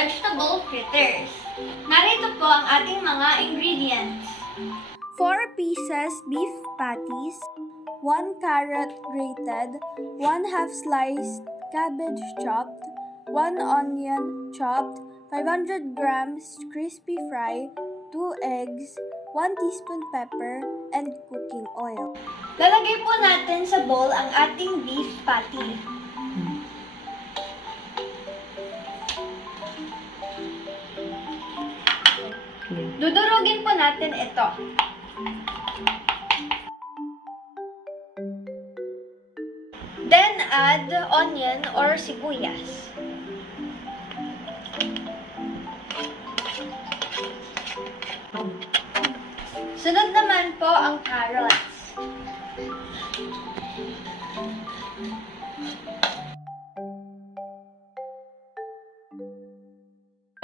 vegetable fritters. Narito po ang ating mga ingredients. 4 pieces beef patties, 1 carrot grated, 1/2 sliced cabbage chopped, 1 onion chopped, 500 grams crispy fry, 2 eggs, 1 teaspoon pepper, and cooking oil. Lalagay po natin sa bowl ang ating beef patty. Dudurugin po natin ito. Then add onion or sibuyas. Sunod naman po ang carrots.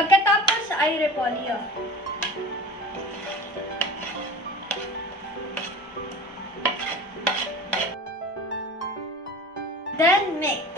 Pagkatapos ay repolyo. Then mix.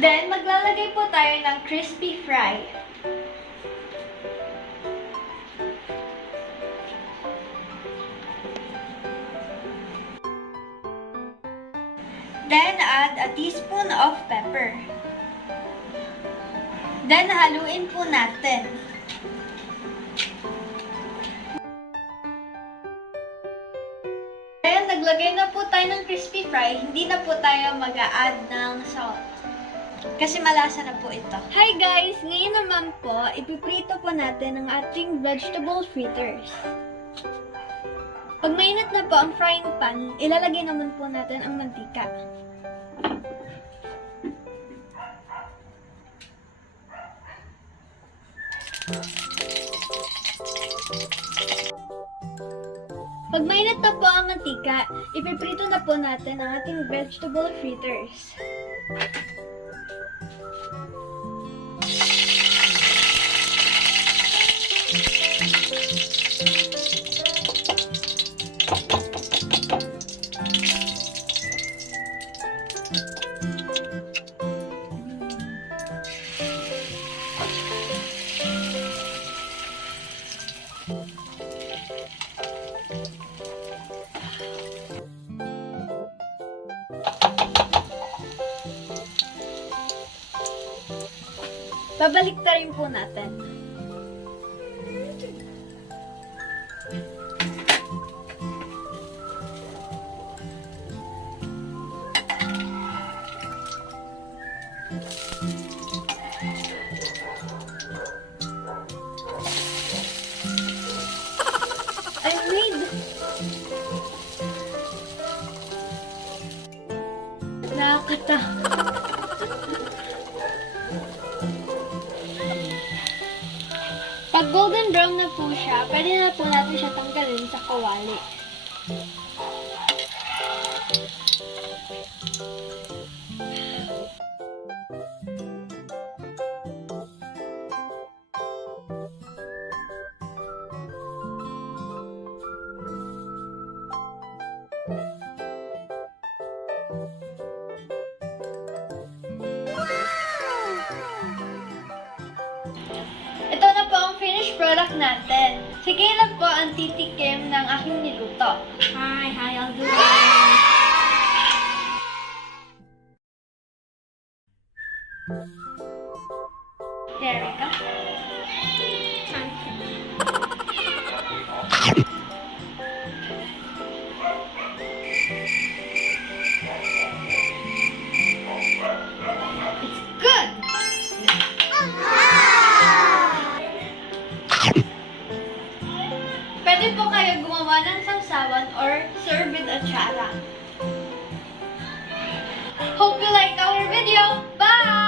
Then, maglalagay po tayo ng crispy fry. Then, add a teaspoon of pepper. Then, haluin po natin. Then, naglagay na po tayo ng crispy fry, hindi na po tayo mag-a-add ng salt. Kasi malasa na po ito. Hi guys! Ngayon naman po, ipiprito po natin ang ating vegetable fritters. Pag mainit na po ang frying pan, ilalagay naman po natin ang mantika. Pag mainit na po ang mantika, ipiprito na po natin ang ating vegetable fritters. Babaliktarin po natin. I made nakakatakot. Pag golden brown na po siya, pwede na po natin siya tanggalin sa kawali. Ito na po ang finished product natin. Si Kayla po ang titikim ng aking niluto. Hi, I'll do it. There we go. It's good! Pwede po kayo gumawa ng sawsawan or serve with atsara. Hope you liked our video. Bye!